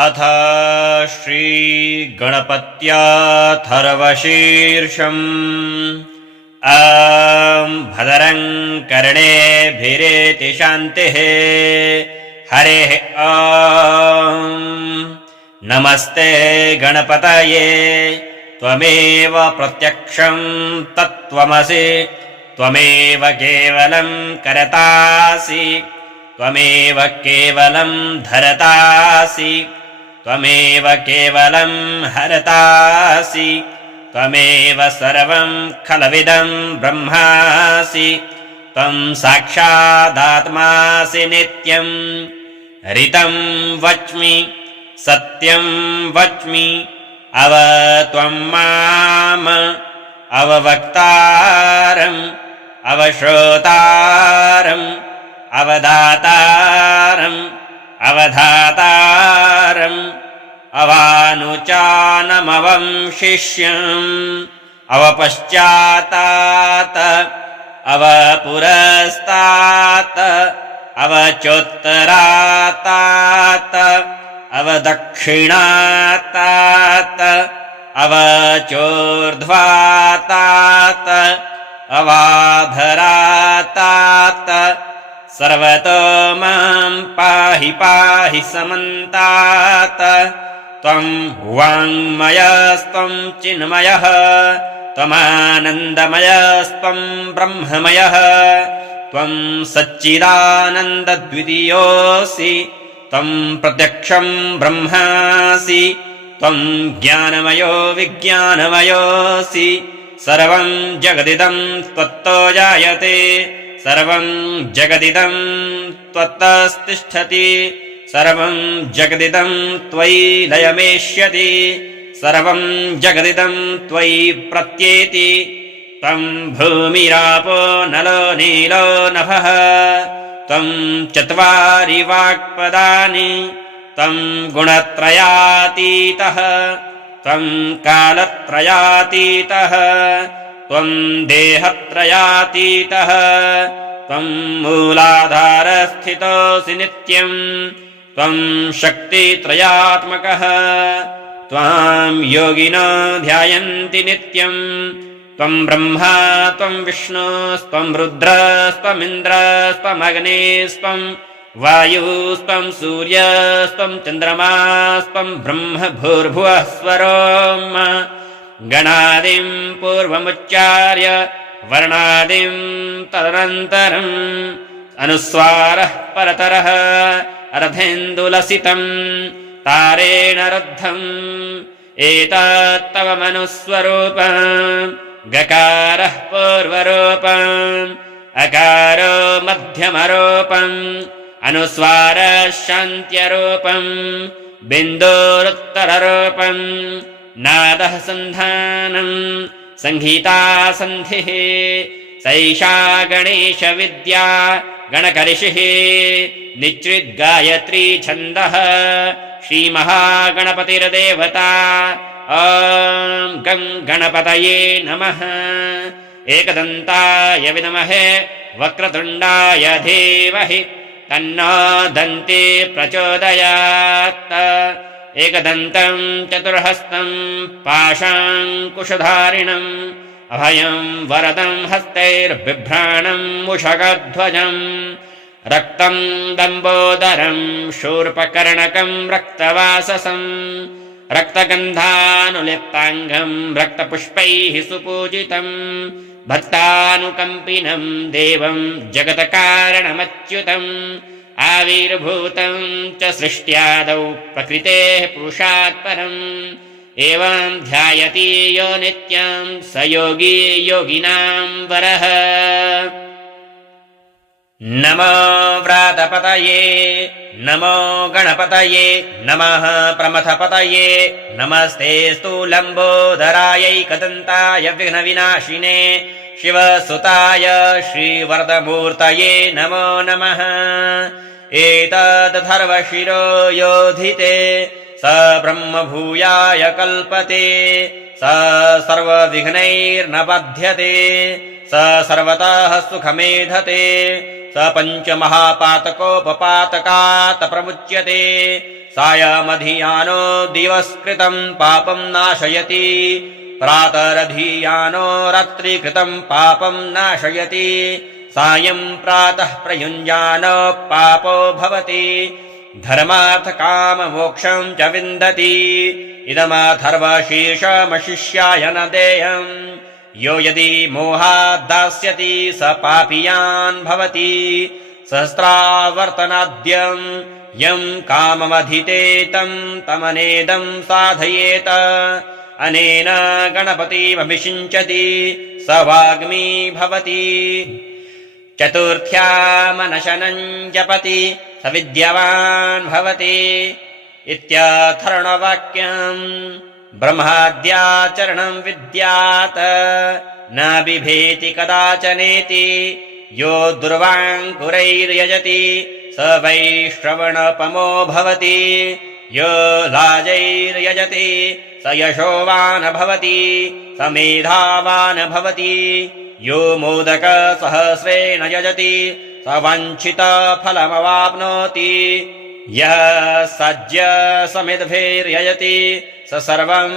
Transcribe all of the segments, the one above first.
अथ श्रीगणपत्याथर्वशीर्षम् भद्रं कर्णेभिरेति शान्तिः। हरिः नमस्ते गणपतये त्वमेव प्रत्यक्षं तत्त्वमसि त्वमेव केवलं करतासि त्वमेव केवलं धरतासि त्वमेव केवलं हरतासि त्वमेव सर्वं खलविदं ब्रह्मासि त्वं साक्षादात्मासि नित्यं ऋतं वच्मि सत्यं वच्मि अव त्वं माम् अववक्तारम् अवश्रोतारम् अवदातारम् अवधातारम् अवानुचानमवंशिष्यम् अवपश्चातात् अवपुरस्तात् अवचोत्तरातात् अवदक्षिणातात् अवचोर्ध्वातात् अवाधरातात् सर्वतो मां पाहि पाहि समन्तात् त्वं वाङ्मयस्त्वं चिन्मयः त्वमानन्दमयस्त्वं ब्रह्ममयः त्वं सच्चिदानन्दद्वितीयोऽसि त्वं प्रत्यक्षं ब्रह्मासि त्वं ज्ञानमयो विज्ञानमयोऽसि सर्वं जगदिदं त्वत्तो जायते सर्वं जगदिदं त्वत्तस्तिष्ठति सर्वं जगदिदं त्वयि लयमेष्यति सर्वं जगदिदं त्वयि प्रत्येति त्वं भूमिरापो नलो नीलो नभः त्वं चत्वारि वाक्पदानि त्वं गुणत्रयातीतः त्वं कालत्रयातीतः त्वं देहत्रयातीतः त्वं मूलाधारस्थितोऽसि नित्यं त्वं शक्तित्रयात्मकः त्वां योगिनो ध्यायन्ति नित्यं त्वं ब्रह्मा त्वं विष्णुस्त्वं रुद्रस्त्वमिन्द्रस्त्वमग्निस्त्वं वायुस्त्वं सूर्यस्त्वं चन्द्रमास्त्वं ब्रह्म भूर्भुवः स्वरोम् गणादिं पूर्वमुच्चार्य वर्णादिं तदनन्तरम् अनुस्वारः परतरः अर्धेन्दुलसितं तारेण रुद्धम् एतत्तव मनुस्वरूपम् गकारः पूर्वरूपम् अकारो मध्यमरूपम् अनुस्वारः शान्त्यरूपम् बिन्दुरुत्तररूपम् नादः सन्धानम् संहिता सन्धिः सैषा गणेशविद्या गणकर्षिः निच्चिद्गायत्री छन्दः श्रीमहागणपतिर्देवता ॐ गं गणपतये नमः। एकदन्ताय विद्महे वक्रतुण्डाय धीमहि तन्नो दन्ती प्रचोदयात्। एकदन्तं चतुर्हस्तं पाशाङ्कुशधारिणम् अभयं वरदं हस्तैर्बिभ्राणं मुषगध्वजम् रक्तं दम्बोदरं शूर्पकर्णकं रक्तवाससं रक्तगन्धानुलिप्ताङ्गं रक्तपुष्पैः सुपूजितं भक्तानुकम्पिनं देवं जगत्कारणमच्युतम् आविर्भूतं च सृष्ट्यादौ प्रकृतेः पुरुषात् परम् एवं ध्यायति यो नित्यं स योगी योगिनां वरः। नमो व्रातपतये नमो गणपतये नमः प्रमथपतये नमस्तेऽस्तु लम्बोदरायैकदन्ताय विघ्नविनाशिने शिवसुताय श्रीवरदमूर्तये नमो नमः। एतदथर्वशिरो योधिते स ब्रह्मभूयाय कल्पते स सर्वविघ्नैर्न बध्यते स सर्वतः सुखमेधते स पञ्चमहापातकोपपातकात् प्रमुच्यते सायमधियानो दिवस्कृतं पापं नाशयति प्रातरधियानो रात्रिकृतं पापं नाशयति सायं प्रातः प्रयुञ्जानो पापो भवति धर्मार्थकाममोक्षं च विन्दति इदमथर्वशीर्षमशिष्याय न देयम् यो यदि मोहात् दास्यति स पापीयान् भवति सहस्रावर्तनाद्यम् यम् काममधिते तमनेदम् साधयेत अनेन गणपतिमभिषिञ्चति स वाग्मी भवति चतुर्थ्यामनशनम् जपति स विद्यावान् भवति इत्यथर्वणवाक्यम् ब्रह्माद्याचरणम् विद्यात् न बिभेति कदाचनेति यो दुर्वाङ्कुरैर्यजति स वैश्रवणपमो भवति यो लाजैर्यजति स यशोवान् भवति स मेधावान् भवति यो मोदकसहस्रेण यजति स वाञ्छितफलमवाप्नोति यः सज्जसमिद्भिर्यजति स सर्वं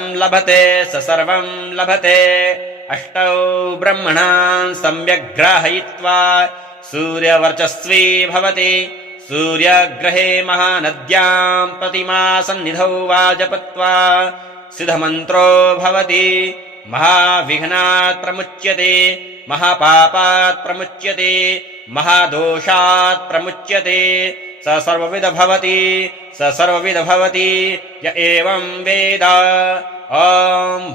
लभते अष्टौ ब्रह्मणान् सम्यक् ग्राहयित्वा सूर्यवर्चस्वी भवति सूर्यग्रहे महानद्यां प्रतिमासन्निधौ वा जपत्वा सिद्धमन्त्रो भवति महाविघ्नात् प्रमुच्यते महापापात् प्रमुच्यते महादोषात् प्रमुच्यते स सर्वविद भवति य एवं वेद ॐ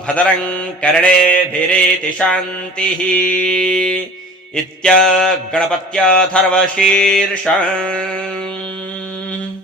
भद्रं कर्णेभिरेति शान्तिः इत्यगणपत्यथर्वशीर्षम्।